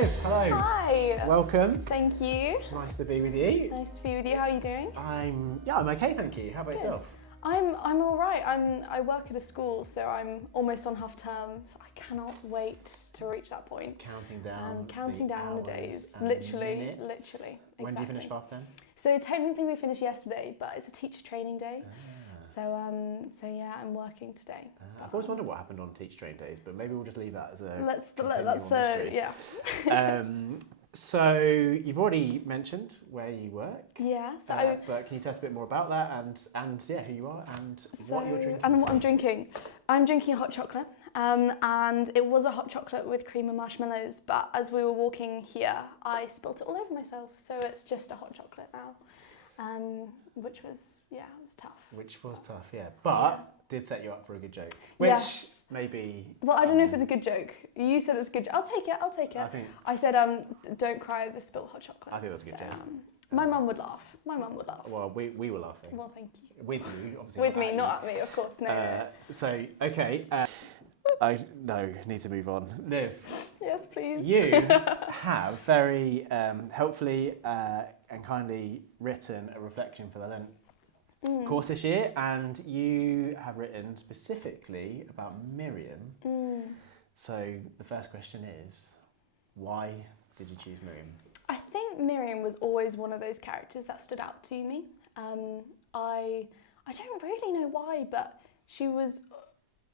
Liv, hello. Hi. Welcome. Thank you. Nice to be with you. Nice to be with you. How are you doing? I'm okay, thank you. How about yourself? I'm all right. I work at a school, so I'm almost on half term, so I cannot wait to reach that point. Counting down the days. Literally. Exactly. When do you finish half term? So technically we finished yesterday, but it's a teacher training day. So yeah, I'm working today. I've always wondered what happened on teacher training days, but maybe we'll just leave that as a mystery. Yeah. So you've already mentioned where you work. Yeah. But can you tell us a bit more about that and yeah, who you are and what you're drinking? And what I'm drinking. I'm drinking a hot chocolate. And it was a hot chocolate with cream and marshmallows, but as we were walking here, I spilt it all over myself. So it's just a hot chocolate now, which was, it was tough. Which was tough, yeah. But did set you up for a good joke, which maybe... Well, I don't know if it's a good joke. You said it's a good joke. I'll take it. I said, don't cry over spilled hot chocolate. I think that's a good joke. My mum would laugh. Well, we were laughing. Well, thank you. With you, obviously. With me, not at me, of course. No. So, okay. I need to move on. Liv. Yes, please. You have very helpfully and kindly written a reflection for the Lent course this year, and you have written specifically about Miriam. So the first question is, why did you choose Miriam? I think Miriam was always one of those characters that stood out to me. I don't really know why, but she was...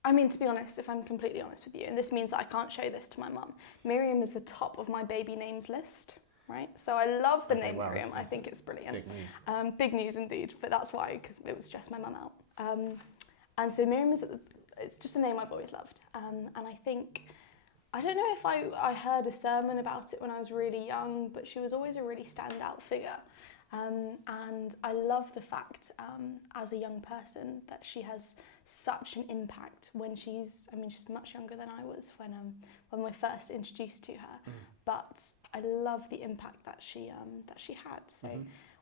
I mean, to be honest, if I'm completely honest with you, and this means that I can't show this to my mum, Miriam is the top of my baby names list, right? So I love the name Miriam. I think it's brilliant. Big news. Big news indeed, but that's why, because it was just my mum out. And so Miriam it's just a name I've always loved. And I think, I don't know if I heard a sermon about it when I was really young, but she was always a really standout figure. And I love the fact, as a young person, that she has such an impact when she's much younger than I was when we first introduced to her. But I love the impact that she had. So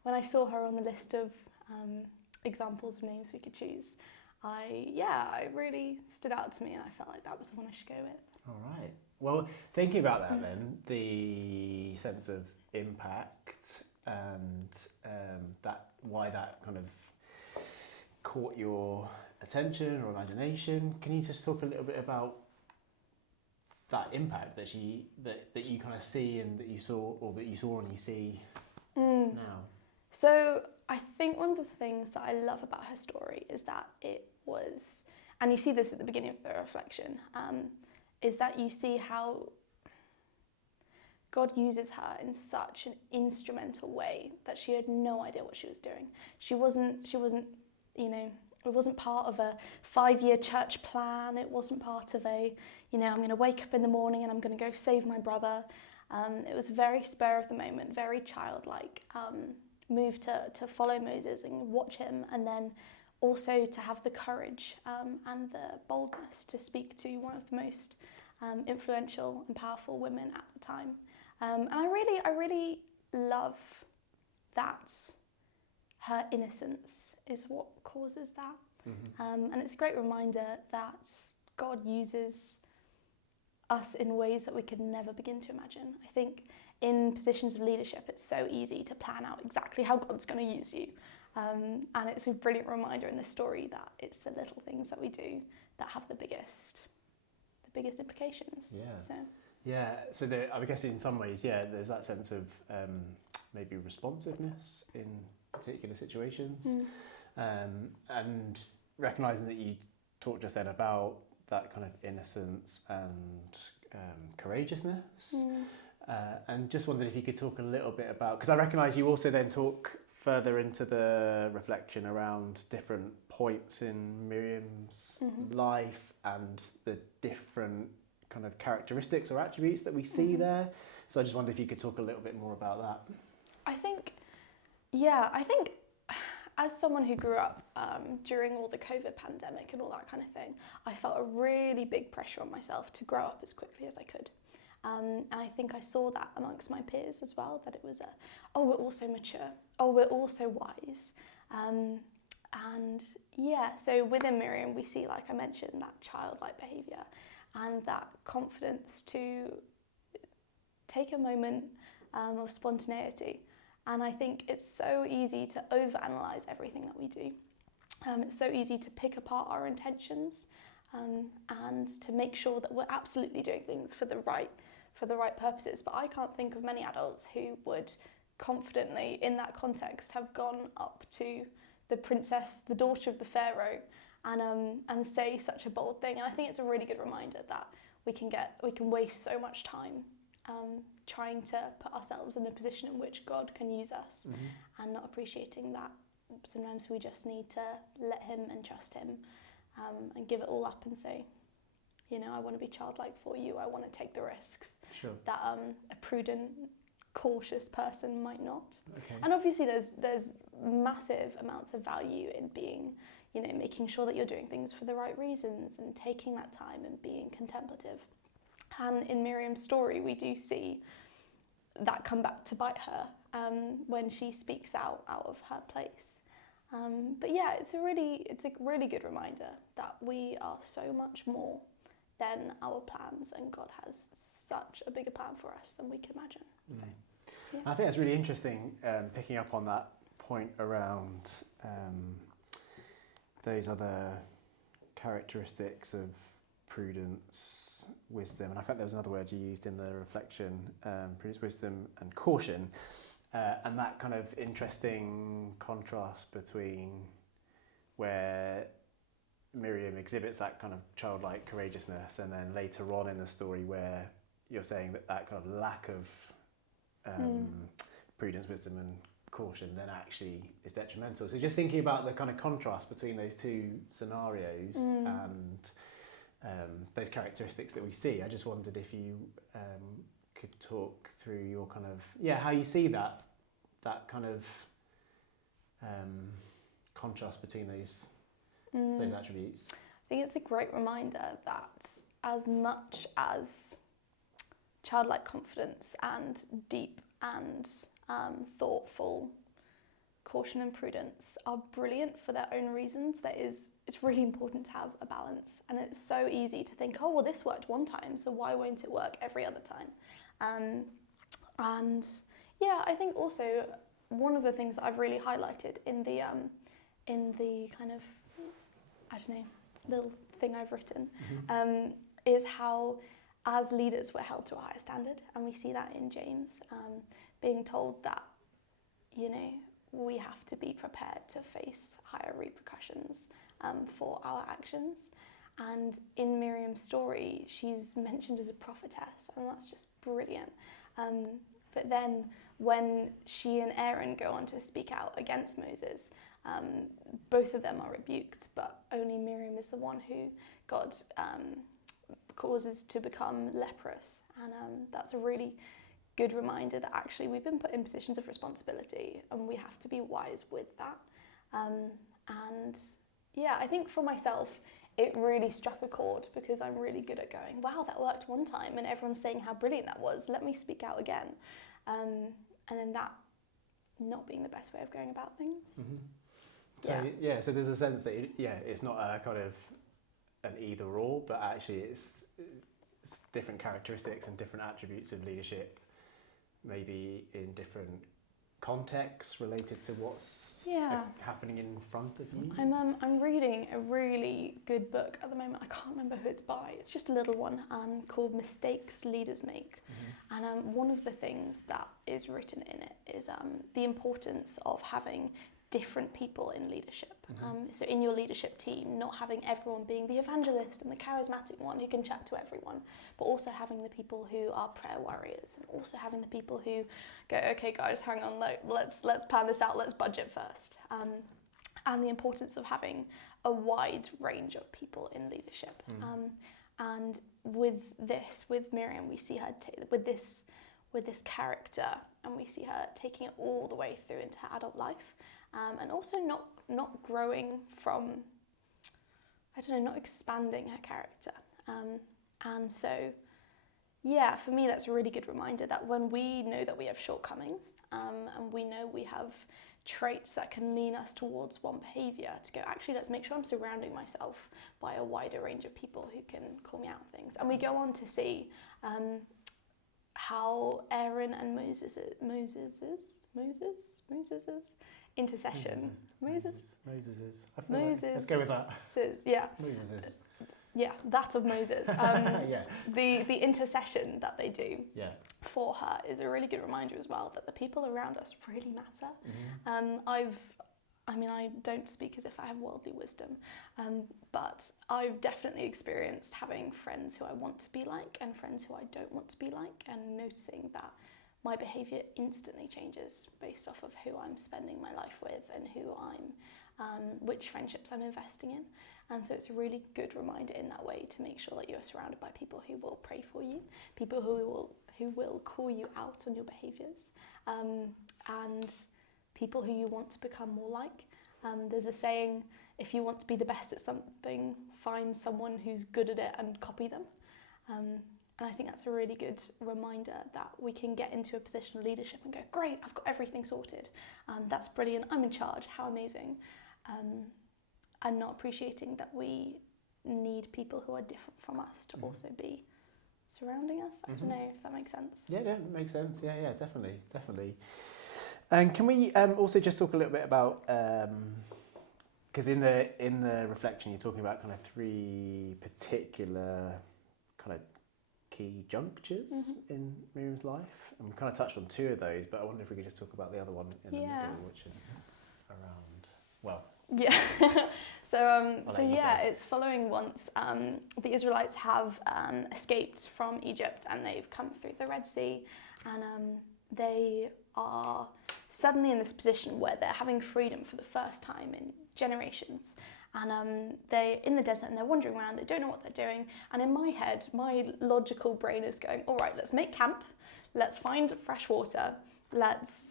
when I saw her on the list of examples of names we could choose, it really stood out to me, and I felt like that was the one I should go with. All right. Well, thinking about that then, the sense of impact and why that kind of caught your attention or imagination. Can you just talk a little bit about that impact that you kind of see and that you saw and you see now? So I think one of the things that I love about her story is that it was, and you see this at the beginning of the reflection, is that you see how God uses her in such an instrumental way that she had no idea what she was doing. She wasn't, it wasn't part of a 5-year church plan. It wasn't part of a, I'm going to wake up in the morning and I'm going to go save my brother. It was very spur of the moment, very childlike, move to follow Moses and watch him, and then also to have the courage and the boldness to speak to one of the most influential and powerful women at the time. And I really love that her innocence is what causes that. And it's a great reminder that God uses us in ways that we could never begin to imagine. I think in positions of leadership, it's so easy to plan out exactly how God's going to use you. And it's a brilliant reminder in this story that it's the little things that we do that have the biggest implications. So I guess in some ways, there's that sense of maybe responsiveness in particular situations, and recognising that you talked just then about that kind of innocence and courageousness, and just wondered if you could talk a little bit about, because I recognise you also then talk further into the reflection around different points in Miriam's life and the different kind of characteristics or attributes that we see there. So I just wondered if you could talk a little bit more about that. I think as someone who grew up during all the COVID pandemic and all that kind of thing, I felt a really big pressure on myself to grow up as quickly as I could. And I think I saw that amongst my peers as well, that it was we're all so mature, we're all so wise. And so within Miriam, we see, like I mentioned, that childlike behaviour and that confidence to take a moment of spontaneity. And I think it's so easy to overanalyze everything that we do. It's so easy to pick apart our intentions and to make sure that we're absolutely doing things for the right purposes. But I can't think of many adults who would confidently, in that context, have gone up to the princess, the daughter of the pharaoh, and say such a bold thing. And I think it's a really good reminder that we can waste so much time trying to put ourselves in a position in which God can use us, and not appreciating that sometimes we just need to let him and trust him, and give it all up and say, you know, I want to be childlike for you. I want to take the risks that a prudent, cautious person might not. Okay. And obviously there's massive amounts of value in being, you know, making sure that you're doing things for the right reasons and taking that time and being contemplative. And in Miriam's story, we do see that come back to bite her when she speaks out of her place. But yeah, it's a really good reminder that we are so much more than our plans, and God has such a bigger plan for us than we can imagine. So, yeah. I think it's really interesting picking up on that point around those other characteristics of prudence, wisdom, and I think there was another word you used in the reflection, prudence, wisdom and caution, and that kind of interesting contrast between where Miriam exhibits that kind of childlike courageousness, and then later on in the story where you're saying that kind of lack of prudence, wisdom and caution then actually is detrimental. So just thinking about the kind of contrast between those two scenarios and those characteristics that we see, I just wondered if you could talk through your kind of, how you see that kind of contrast between those attributes. I think it's a great reminder that as much as childlike confidence and deep and thoughtful caution and prudence are brilliant for their own reasons, it's really important to have a balance. And it's so easy to think, oh, well, this worked one time, so why won't it work every other time? And yeah, I think also one of the things that I've really highlighted in the kind of, I don't know, little thing I've written, is how as leaders we're held to a higher standard, and we see that in James, being told that, you know, we have to be prepared to face higher repercussions for our actions. And in Miriam's story, she's mentioned as a prophetess, and that's just brilliant. But then when she and Aaron go on to speak out against Moses, both of them are rebuked, but only Miriam is the one who God causes to become leprous. And that's a really good reminder that actually we've been put in positions of responsibility, and we have to be wise with that. And yeah, I think for myself, it really struck a chord, because I'm really good at going, wow, that worked one time, and everyone's saying how brilliant that was, let me speak out again. And then that not being the best way of going about things. So so there's a sense that it's not a kind of an either or, but actually it's different characteristics and different attributes of leadership, maybe in different contexts related to what's happening in front of you. I'm reading a really good book at the moment. I can't remember who it's by. It's just a little one called Mistakes Leaders Make. And one of the things that is written in it is the importance of having different people in leadership. So in your leadership team, not having everyone being the evangelist and the charismatic one who can chat to everyone, but also having the people who are prayer warriors, and also having the people who go, okay guys, hang on, let's plan this out, let's budget first. And the importance of having a wide range of people in leadership. And with Miriam, we see her with this character, and we see her taking it all the way through into her adult life. And also not growing from, not expanding her character. And so, for me, that's a really good reminder that when we know that we have shortcomings, and we know we have traits that can lean us towards one behaviour, to go, actually, let's make sure I'm surrounding myself by a wider range of people who can call me out on things. And we go on to see how Aaron and Moses' intercession. Moses. Let's go with that. Yeah. Moses. Yeah, that of Moses. Yeah. The intercession that they do Yeah. for her is a really good reminder as well that the people around us really matter. I don't speak as if I have worldly wisdom, but I've definitely experienced having friends who I want to be like and friends who I don't want to be like, and noticing that my behaviour instantly changes based off of who I'm spending my life with and which friendships I'm investing in. And so it's a really good reminder in that way to make sure that you're surrounded by people who will pray for you, people who will call you out on your behaviours, and people who you want to become more like. There's a saying, if you want to be the best at something, find someone who's good at it and copy them. And I think that's a really good reminder that we can get into a position of leadership and go, great, I've got everything sorted. That's brilliant, I'm in charge, how amazing. And not appreciating that we need people who are different from us to also be surrounding us. I don't know if that makes sense. Yeah, it makes sense. Yeah, definitely. And can we also just talk a little bit about, because in the reflection you're talking about kind of 3 particular kind of key junctures in Miriam's life, and we kind of touched on 2 of those, but I wonder if we could just talk about the other one in the middle, which is around, well. Yeah. It's following once the Israelites have escaped from Egypt and they've come through the Red Sea, and they are suddenly in this position where they're having freedom for the first time in generations. And they're in the desert and they're wandering around, they don't know what they're doing. And in my head, my logical brain is going, all right, let's make camp, let's find fresh water, let's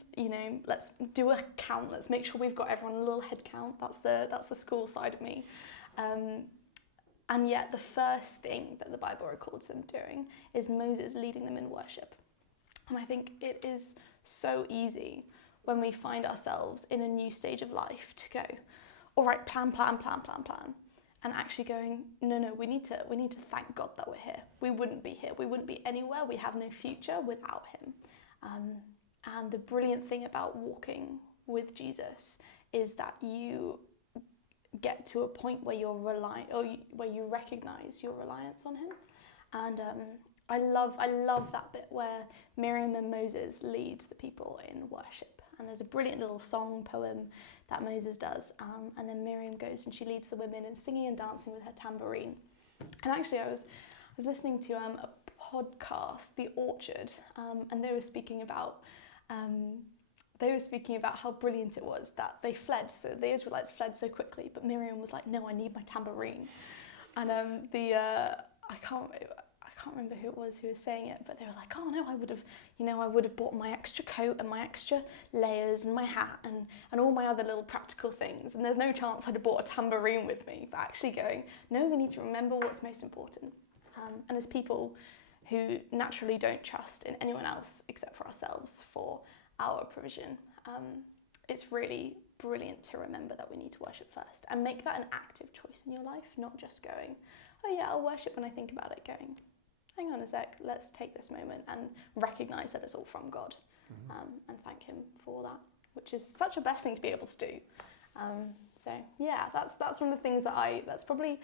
do a count, let's make sure we've got everyone a little head count. That's the school side of me. And yet the first thing that the Bible records them doing is Moses leading them in worship. And I think it is so easy when we find ourselves in a new stage of life to go, all right, plan, and actually going, no, we need to thank God that we're here. We wouldn't be here. We wouldn't be anywhere. We have no future without him. And the brilliant thing about walking with Jesus is that you get to a point where you're where you recognize your reliance on him. And I love that bit where Miriam and Moses lead the people in worship. And there's a brilliant little song poem that Moses does, and then Miriam goes and she leads the women in singing and dancing with her tambourine. And actually, I was listening to a podcast, The Orchard, and they were speaking about how brilliant it was that they fled. So the Israelites fled so quickly, but Miriam was like, "No, I need my tambourine." And I can't remember who it was who was saying it, but they were like, "Oh no, I would have bought my extra coat and my extra layers and my hat and all my other little practical things. And there's no chance I'd have bought a tambourine with me." But actually going, no, we need to remember what's most important. And as people who naturally don't trust in anyone else except for ourselves for our provision, it's really brilliant to remember that we need to worship first and make that an active choice in your life, not just going, "Oh yeah, I'll worship when I think about it," going, hang on a sec, let's take this moment and recognise that it's all from God, and thank him for that, which is such a blessing to be able to do. So yeah, that's one of the things that that's probably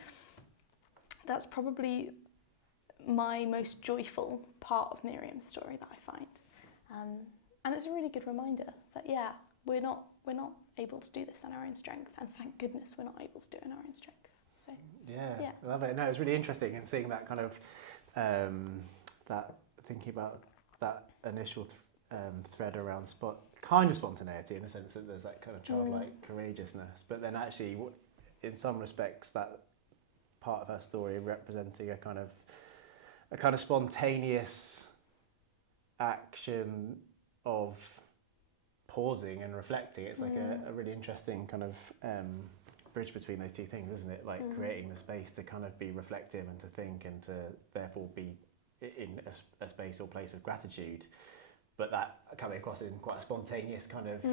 my most joyful part of Miriam's story that I find. And it's a really good reminder that we're not able to do this in our own strength, and thank goodness we're not able to do it in our own strength. So yeah. I love it. No, it's really interesting, and seeing that kind of that thinking about that initial thread around kind of spontaneity, in the sense that there's that kind of childlike courageousness, but then actually in some respects that part of her story representing a kind of spontaneous action of pausing and reflecting. It's like a really interesting kind of bridge between those two things, isn't it? Like creating the space to kind of be reflective and to think and to therefore be in a space or place of gratitude, but that coming across in quite a spontaneous kind of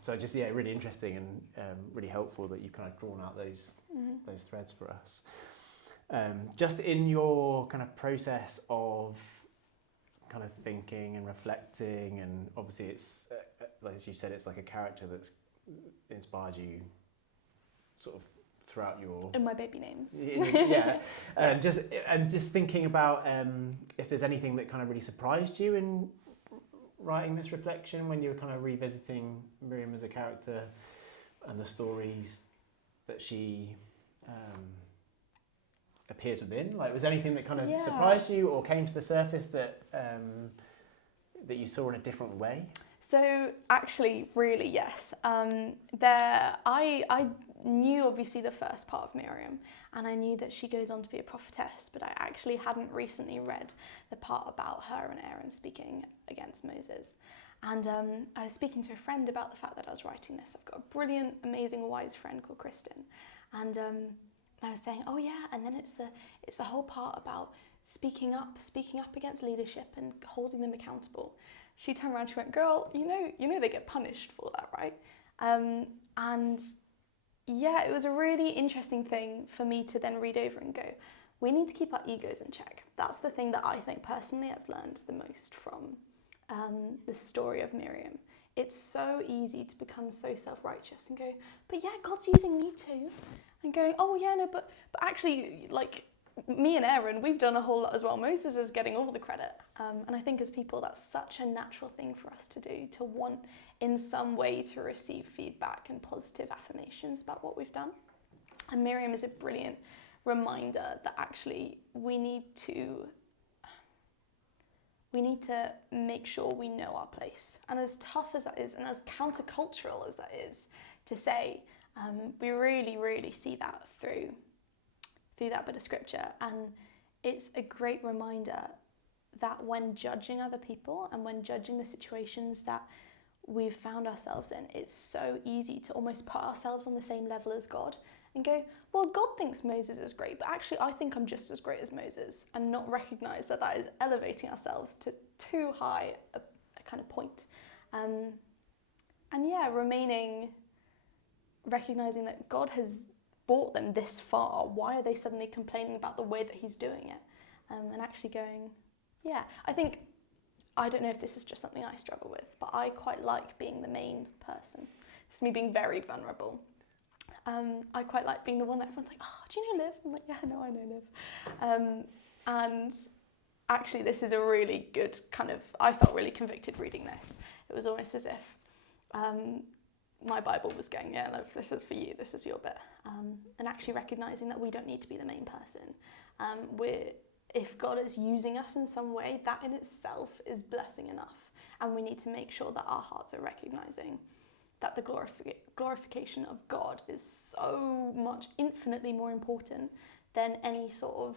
so just really interesting and really helpful that you've kind of drawn out those threads for us. Just in your kind of process of kind of thinking and reflecting, and obviously it's as you said, it's like a character that's inspired you sort of throughout your And my baby names. yeah, just thinking about if there's anything that kind of really surprised you in writing this reflection when you were kind of revisiting Miriam as a character and the stories that she appears within. Like, was anything that kind of surprised you or came to the surface that that you saw in a different way? So actually, really, yes. I knew obviously the first part of Miriam, and I knew that she goes on to be a prophetess, but I actually hadn't recently read the part about her and Aaron speaking against Moses. And I was speaking to a friend about the fact that I was writing this. I've got a brilliant, amazing, wise friend called Kristen, and I was saying, oh yeah, and then it's the whole part about speaking up against leadership and holding them accountable. She turned around, she went, girl, you know they get punished for that, right? And yeah, it was a really interesting thing for me to then read over and go, we need to keep our egos in check. That's the thing that I think personally I've learned the most from the story of Miriam. It's so easy to become so self-righteous and go, but yeah, God's using me too. And going, oh yeah, no, but actually, like, me and Aaron, we've done a whole lot as well. Moses is getting all the credit. And I think as people, that's such a natural thing for us to do, to want in some way to receive feedback and positive affirmations about what we've done. And Miriam is a brilliant reminder that actually we need to make sure we know our place. And as tough as that is, and as countercultural as that is to say, we really, really see that through that bit of scripture. And it's a great reminder that when judging other people and when judging the situations that we've found ourselves in, it's so easy to almost put ourselves on the same level as God and go, well, God thinks Moses is great, but actually I think I'm just as great as Moses, and not recognize that that is elevating ourselves to too high a kind of point. And yeah, recognizing that God has brought them this far. Why are they suddenly complaining about the way that he's doing it? And actually going, yeah, I don't know if this is just something I struggle with, but I quite like being the main person. It's me being very vulnerable. I quite like being the one that everyone's like, oh, do you know Liv? I'm like, yeah, no, I know Liv. And actually this is a really good kind of, I felt really convicted reading this. It was almost as if my Bible was going, yeah, Liv, this is for you, this is your bit. And actually recognising that we don't need to be the main person. If God is using us in some way, that in itself is blessing enough. And we need to make sure that our hearts are recognising that the glorification of God is so much infinitely more important than any sort of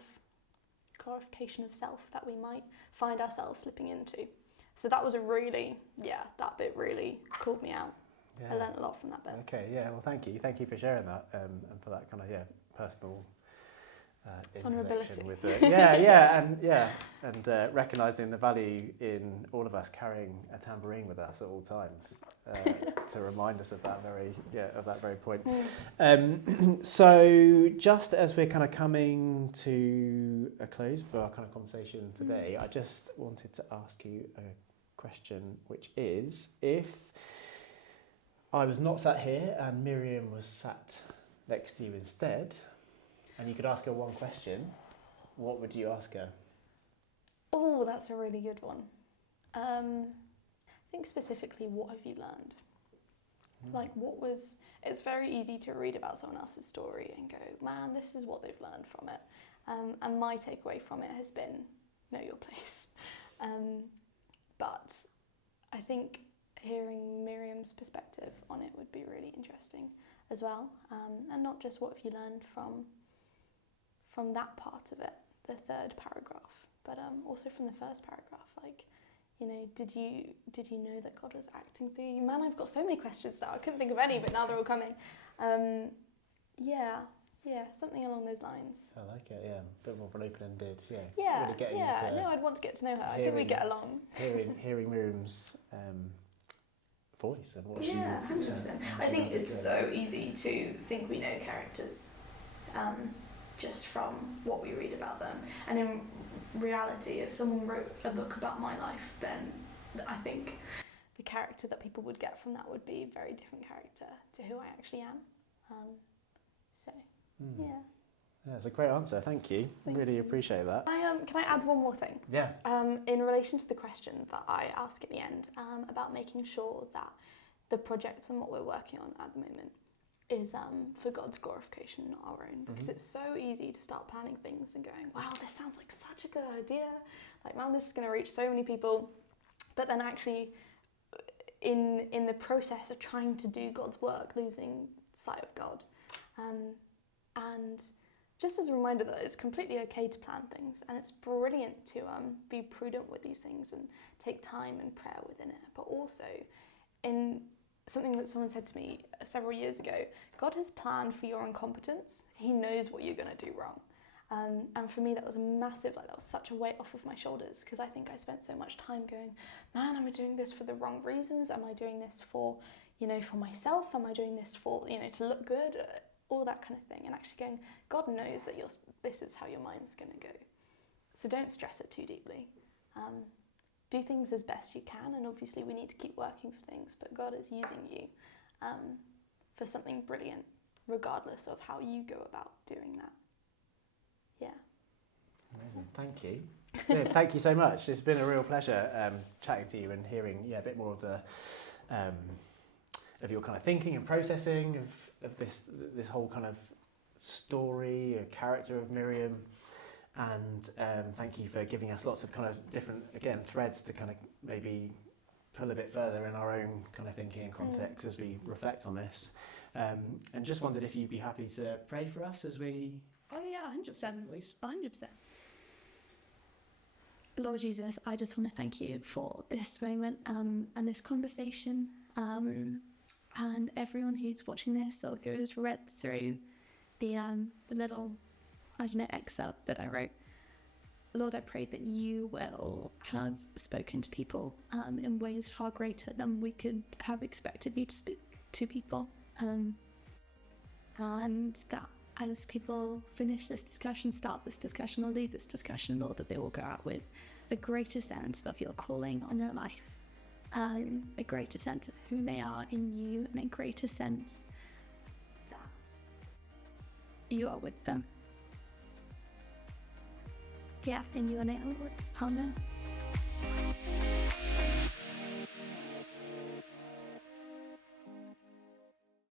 glorification of self that we might find ourselves slipping into. So that was that bit really called me out. Yeah. I learned a lot from that bit. Okay, yeah, well thank you for sharing that and for that kind of personal intersection with it. And recognising the value in all of us carrying a tambourine with us at all times to remind us of that very point. So just as we're kind of coming to a close for our kind of conversation today, I just wanted to ask you a question, which is, if I was not sat here and Miriam was sat next to you instead, and you could ask her one question, what would you ask her? Oh, that's a really good one. I think specifically, what have you learned? Like, it's very easy to read about someone else's story and go, man, this is what they've learned from it. And my takeaway from it has been, know your place. But I think hearing Miriam's perspective on it would be really interesting as well. And not just what have you learned from that part of it, the third paragraph, but also from the first paragraph. Like, did you know that God was acting through you? Man, I've got so many questions now. I couldn't think of any, but now they're all coming. Yeah, something along those lines. I like it. Yeah, a bit more of an open-ended. Yeah, really getting into no, I'd want to get to know her. I think we get along. Hearing Miriam's voice and what she. Yeah, 100%. I think it's so easy to think we know characters. just from what we read about them. And in reality, if someone wrote a book about my life, then I think the character that people would get from that would be a very different character to who I actually am. Yeah. Yeah, it's a great answer. Thank you. Really appreciate that. Can I add one more thing? Yeah. In relation to the question that I ask at the end about making sure that the projects and what we're working on at the moment is for God's glorification, not our own. Because it's so easy to start planning things and going, wow, this sounds like such a good idea. Like, man, this is going to reach so many people. But then actually, in the process of trying to do God's work, losing sight of God. And just as a reminder that it's completely okay to plan things, and it's brilliant to be prudent with these things and take time and prayer within it. But also, in something that someone said to me several years ago, God has planned for your incompetence. He knows what you're going to do wrong. And for me, that was massive. Like, that was such a weight off of my shoulders, because I think I spent so much time going, man, am I doing this for the wrong reasons? Am I doing this for, for myself? Am I doing this for, to look good? All that kind of thing. And actually going, God knows that this is how your mind's going to go. So don't stress it too deeply. Do things as best you can, and obviously we need to keep working for things, but God is using you for something brilliant, regardless of how you go about doing that. Yeah. Amazing. Thank you. Yeah, thank you so much. It's been a real pleasure chatting to you and hearing a bit more of the of your kind of thinking and processing of this whole kind of story, a character of Miriam. And thank you for giving us lots of kind of different, again, threads to kind of maybe pull a bit further in our own kind of thinking and context as we reflect on this. And just wondered if you'd be happy to pray for us as we... Oh yeah, 100%, 100%. Lord Jesus, I just want to thank you for this moment and this conversation, and everyone who's watching this or who's read through the little, excerpt that I wrote. Lord, I pray that you will have spoken to people in ways far greater than we could have expected you to speak to people. And that as people finish this discussion, start this discussion, or leave this discussion, Lord, that they will go out with the greater sense of your calling on their life, a greater sense of who they are in you, and a greater sense that you are with them. Yeah, in your name, Lord. Amen.